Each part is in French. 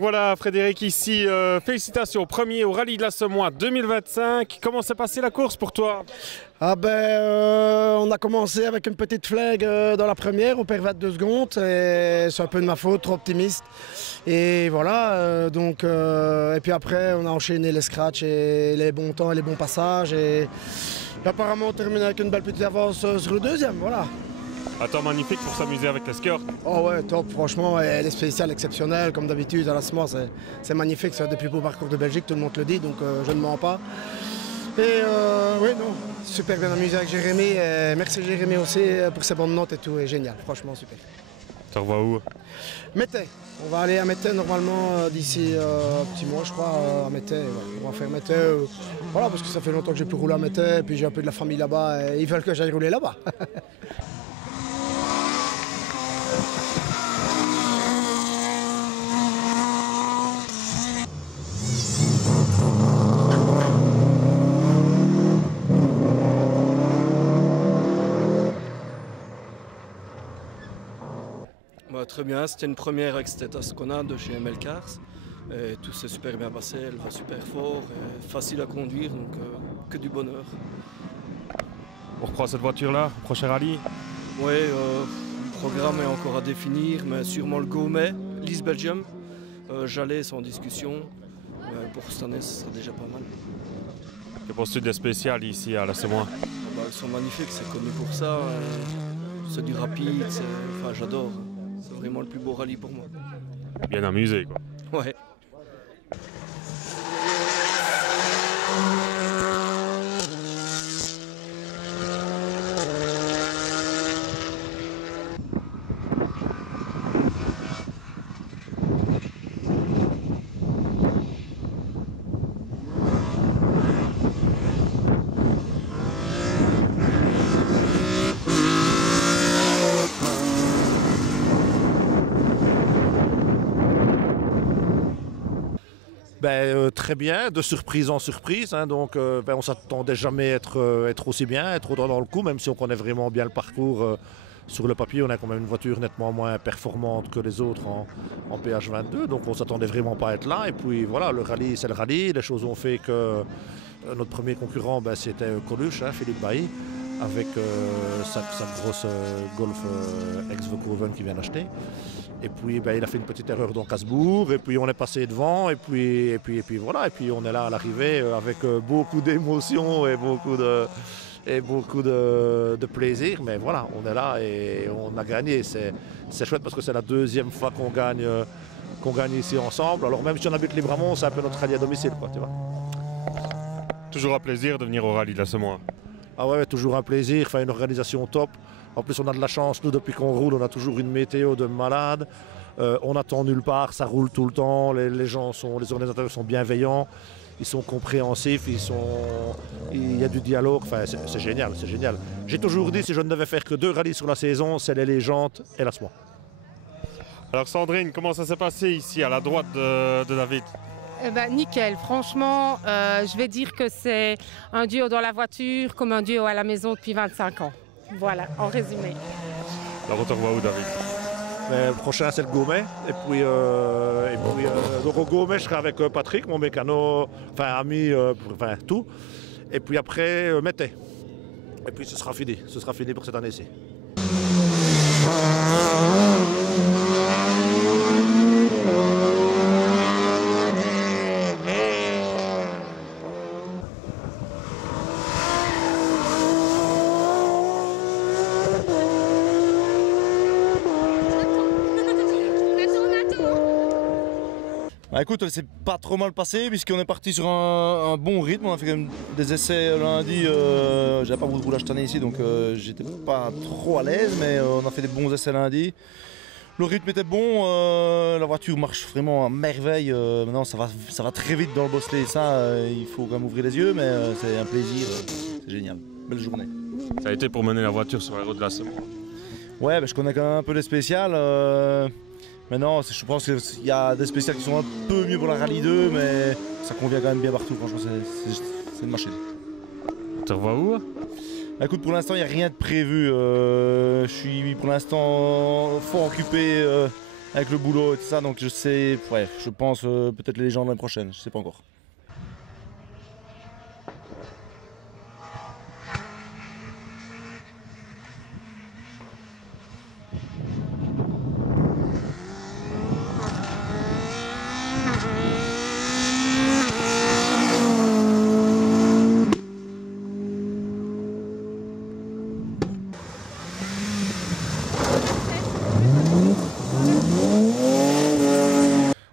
Voilà Frédéric ici, félicitations, premier au rallye de la Semois 2025. Comment s'est passée la course pour toi? On a commencé avec une petite flag dans la première, on perd 22 secondes et c'est un peu de ma faute, trop optimiste. Et voilà, et puis après on a enchaîné les scratchs et les bons temps et les bons passages et apparemment on termine avec une belle petite avance sur le deuxième, voilà. Un temps magnifique pour s'amuser avec les skirts. Oh ouais, top, franchement, et les spéciales exceptionnelles, comme d'habitude à la Semois, c'est magnifique, c'est un des plus beaux parcours de Belgique, tout le monde le dit, donc je ne mens pas. Et oui, non, super bien amusé avec Jérémy, et merci Jérémy aussi pour ses bonnes notes et tout, et génial, franchement super. Tu revois où? Métais, on va aller à Métais normalement d'ici un petit mois je crois, à Métais, ouais. On va faire Métais, voilà, parce que ça fait longtemps que j'ai pu rouler à Métais, et puis j'ai un peu de la famille là-bas, et ils veulent que j'aille rouler là-bas. Très bien, c'était une première avec cette Ascona de chez ML Cars. Et tout s'est super bien passé, elle va super fort, facile à conduire, donc que du bonheur. On reprend cette voiture-là, prochain rallye? Oui, le programme est encore à définir, mais sûrement le Gaumet, Lys Belgium. Jalais sans discussion, pour cette année ce serait déjà pas mal. Que penses-tu des spéciales ici à la Semois? Elles sont magnifiques, c'est connu pour ça, c'est du rapide, enfin, j'adore. C'est vraiment le plus beau rallye pour moi. Bien amusé quoi. Ouais. Très bien, de surprise en surprise, hein, donc on s'attendait jamais à être aussi bien, être autant dans le coup, même si on connaît vraiment bien le parcours. Sur le papier, on a quand même une voiture nettement moins performante que les autres en PH22, donc on s'attendait vraiment pas à être là. Et puis voilà, le rallye, c'est le rallye. Les choses ont fait que notre premier concurrent, c'était Coluche, hein, Philippe Bailly, avec sa grosse Golf ex-Verkoven qu'il vient d'acheter. Et puis il a fait une petite erreur dans Casbourg, et puis on est passé devant, et puis voilà, et puis on est là à l'arrivée avec beaucoup d'émotions et beaucoup de plaisir, mais voilà, on est là et on a gagné. C'est chouette parce que c'est la deuxième fois qu'on gagne ici ensemble. Alors même si on habite Libramont, c'est un peu notre rallye à domicile, quoi, tu vois. Toujours un plaisir de venir au rallye de la Semois. Ah ouais, toujours un plaisir, une organisation top. En plus, on a de la chance, nous, depuis qu'on roule, on a toujours une météo de malade. On n'attend nulle part, ça roule tout le temps. Les organisateurs sont bienveillants, ils sont compréhensifs, il y a du dialogue. Enfin, c'est génial, c'est génial. J'ai toujours dit, si je ne devais faire que 2 rallyes sur la saison, c'est les Légendes et la Semois. Alors Sandrine, comment ça s'est passé ici, à la droite de David? Nickel, franchement, je vais dire que c'est un duo dans la voiture comme un duo à la maison depuis 25 ans. Voilà, en résumé. Alors on te revoit où, David? Le prochain, c'est le Gaumet. Et puis donc au Gaumet, je serai avec Patrick, mon mécano, ami, tout. Et puis après, Métais. Et puis ce sera fini pour cette année-ci. Écoute, elle s'est pas trop mal passée puisqu'on est parti sur un bon rythme. On a fait quand même des essais lundi. J'avais pas beaucoup de roulage cette année ici, donc j'étais pas trop à l'aise, mais on a fait des bons essais lundi. Le rythme était bon, la voiture marche vraiment à merveille. Maintenant, ça va très vite dans le bosselet. Ça, il faut quand même ouvrir les yeux, mais c'est un plaisir. C'est génial. Belle journée. Ça a été pour mener la voiture sur la route de la Semois. Ouais, je connais quand même un peu les spéciales. Maintenant, je pense qu'il y a des spéciales qui sont un peu mieux pour la Rallye 2, mais ça convient quand même bien partout. Franchement, c'est une machine. On te revoit où? Écoute, pour l'instant, il n'y a rien de prévu. Je suis pour l'instant fort occupé avec le boulot et tout ça, donc je sais, ouais, je pense peut-être les gens l'année prochaine, je sais pas encore.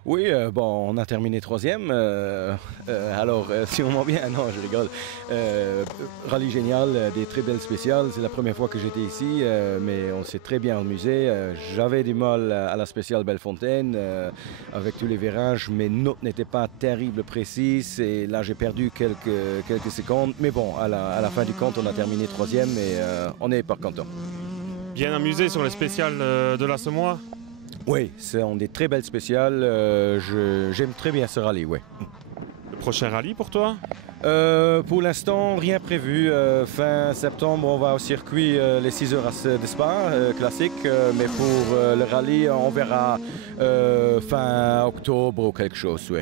Oui, bon, on a terminé 3e. Alors, si on m'en bien, non, je rigole. Rallye génial, des très belles spéciales. C'est la première fois que j'étais ici, mais on s'est très bien amusé. J'avais du mal à la spéciale Bellefontaine avec tous les virages. Mes notes n'étaient pas terribles précises et là j'ai perdu quelques secondes. Mais bon, à la fin du compte, on a terminé 3e et on est pas content. Bien amusé sur les spéciales de l'Assommois? Oui, ce sont des très belles spéciales. J'aime très bien ce rallye, oui. Le prochain rallye pour toi? Pour l'instant, rien prévu. Fin septembre, on va au circuit les 6 heures de Spa, classique. Mais pour le rallye, on verra fin octobre ou quelque chose, oui.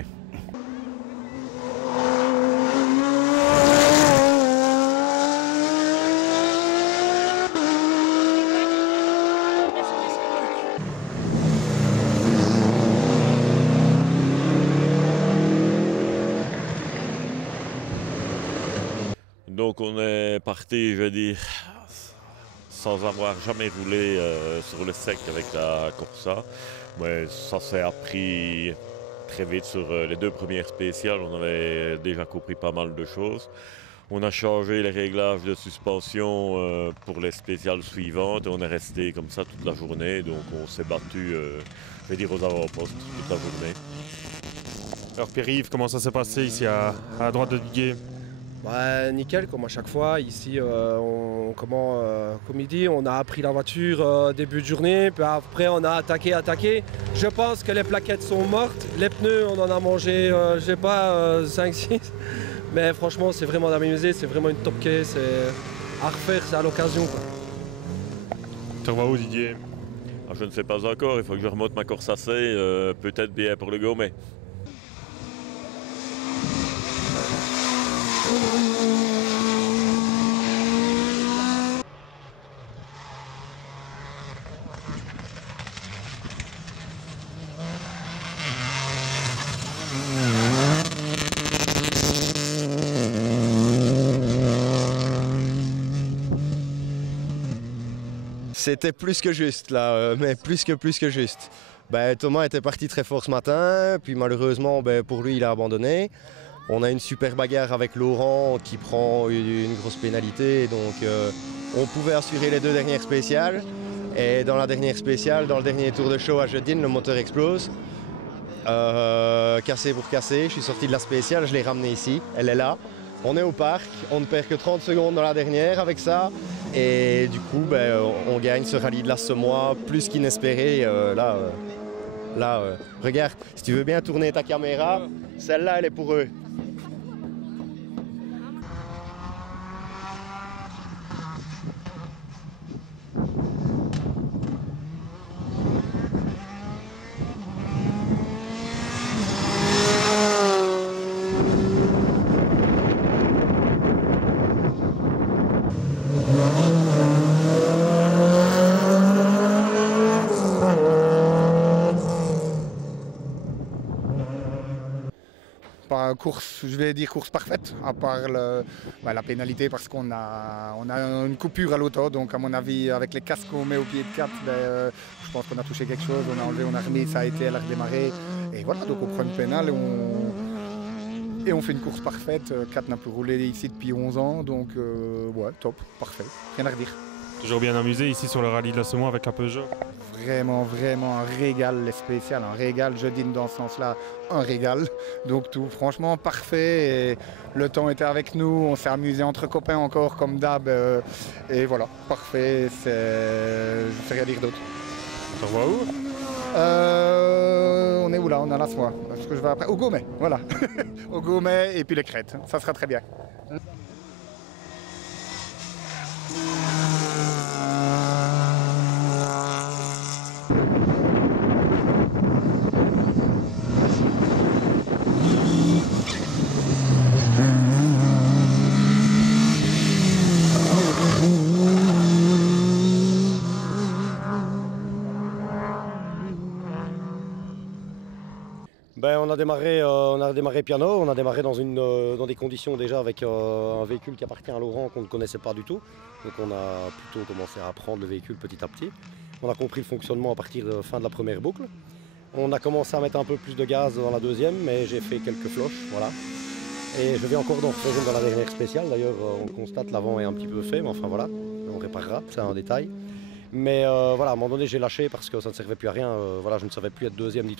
Donc on est parti, je veux dire, sans avoir jamais roulé sur le sec avec la Corsa. Mais ça s'est appris très vite sur les 2 premières spéciales. On avait déjà compris pas mal de choses. On a changé les réglages de suspension pour les spéciales suivantes et on est resté comme ça toute la journée. Donc on s'est battu, je vais dire, aux avant-postes toute la journée. Alors Pierre-Yves, comment ça s'est passé ici à droite de Duguay? Ouais, nickel, comme à chaque fois. Ici, comme il dit, on a appris la voiture début de journée, puis après on a attaqué. Je pense que les plaquettes sont mortes, les pneus, on en a mangé, je sais pas, 5-6. Mais franchement, c'est vraiment d'amuser, c'est vraiment une top case, c'est à refaire, c'est à l'occasion. Tu revois où, Didier? Je ne sais pas encore, il faut que je remonte ma Corsa C, peut-être bien pour le Gaumet. C'était plus que juste là, mais plus que juste. Thomas était parti très fort ce matin, puis malheureusement pour lui il a abandonné. On a une super bagarre avec Laurent qui prend une grosse pénalité, donc on pouvait assurer les 2 dernières spéciales. Et dans la dernière spéciale, dans le dernier tour de show à Jeudine, le moteur explose. Cassé pour casser, je suis sorti de la spéciale, je l'ai ramené ici, elle est là. On est au parc, on ne perd que 30 secondes dans la dernière avec ça. Et du coup, on gagne ce rallye de l'Assommois plus qu'inespéré. Regarde, si tu veux bien tourner ta caméra, celle-là, elle est pour eux. Course, je vais dire course parfaite, à part la pénalité parce qu'on a une coupure à l'auto, donc à mon avis avec les casques qu'on met au pied de 4, je pense qu'on a touché quelque chose, on a enlevé, on a remis, ça a été, elle a redémarré, et voilà, donc on prend une pénale et on fait une course parfaite. 4 n'a plus roulé ici depuis 11 ans, donc ouais, top, parfait, rien à redire. Toujours bien amusé ici sur le rallye de l'Assommois avec un Peugeot? Vraiment un régal, les spéciales, un régal, je dis dans ce sens-là, un régal. Donc tout, franchement, parfait. Et le temps était avec nous, on s'est amusé entre copains encore comme d'hab. Et voilà, parfait, je sais rien dire d'autre. Tu revois où? On est où là? On est à l'Assois. Ce que je vais après au Gaumet, voilà. Au Gaumet et puis les crêtes, ça sera très bien. Ben, on a démarré piano, on a démarré dans des conditions déjà avec un véhicule qui appartient à Laurent qu'on ne connaissait pas du tout. Donc on a plutôt commencé à apprendre le véhicule petit à petit. On a compris le fonctionnement à partir de fin de la première boucle. On a commencé à mettre un peu plus de gaz dans la deuxième, mais j'ai fait quelques floches, voilà. Et je vais encore d'en refaire une dans la dernière spéciale. D'ailleurs, on constate l'avant est un petit peu fait, mais enfin voilà, on réparera, c'est un détail. Mais voilà, à un moment donné, j'ai lâché parce que ça ne servait plus à rien. Voilà, je ne savais plus être deuxième, ni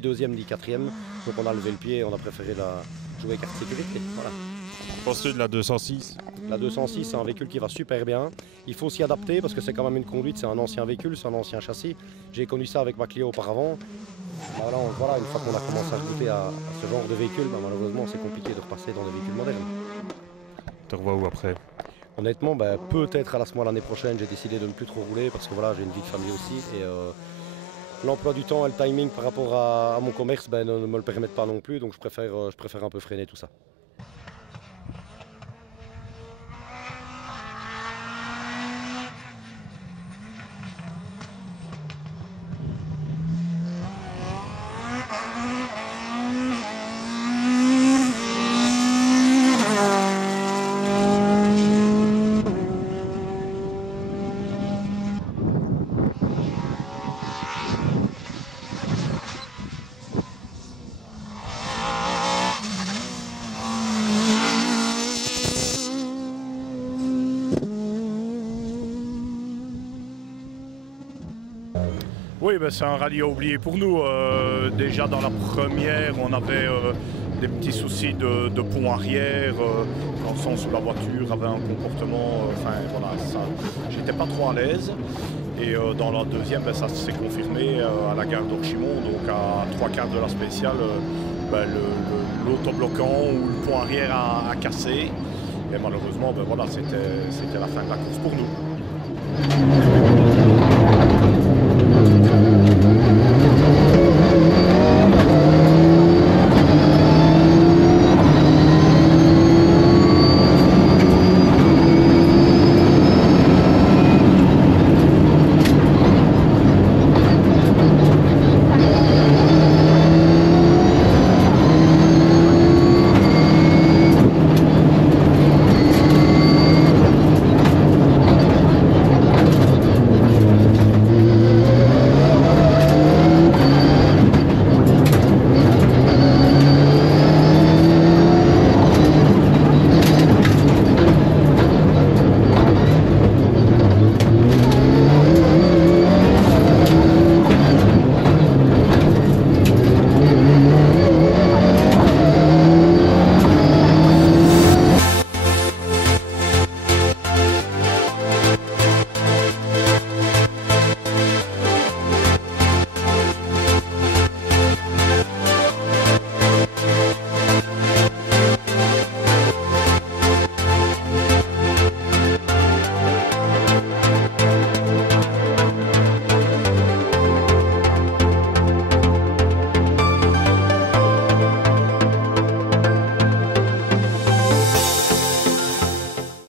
deuxième, ni quatrième. Donc on a levé le pied, on a préféré jouer carte sécurité. Voilà. Penses-tu de la 206? La 206, c'est un véhicule qui va super bien. Il faut s'y adapter parce que c'est quand même une conduite, c'est un ancien véhicule, c'est un ancien châssis. J'ai connu ça avec ma Clio auparavant. Voilà, une fois qu'on a commencé à goûter à ce genre de véhicule, malheureusement, c'est compliqué de repasser dans des véhicules modernes. Tu te revois où après? Honnêtement, peut-être à la l'année prochaine, j'ai décidé de ne plus trop rouler parce que voilà, j'ai une vie de famille aussi et l'emploi du temps et le timing par rapport à mon commerce ne me le permettent pas non plus, donc je préfère un peu freiner tout ça. Oui, c'est un rallye à oublier pour nous. Déjà dans la première, on avait des petits soucis de pont arrière, dans le sens où la voiture avait un comportement, j'étais pas trop à l'aise. Et dans la deuxième, ça s'est confirmé à la gare d'Orchimont, donc à 3/4 de la spéciale, l'autobloquant ou le pont arrière a cassé. Et malheureusement, c'était la fin de la course pour nous.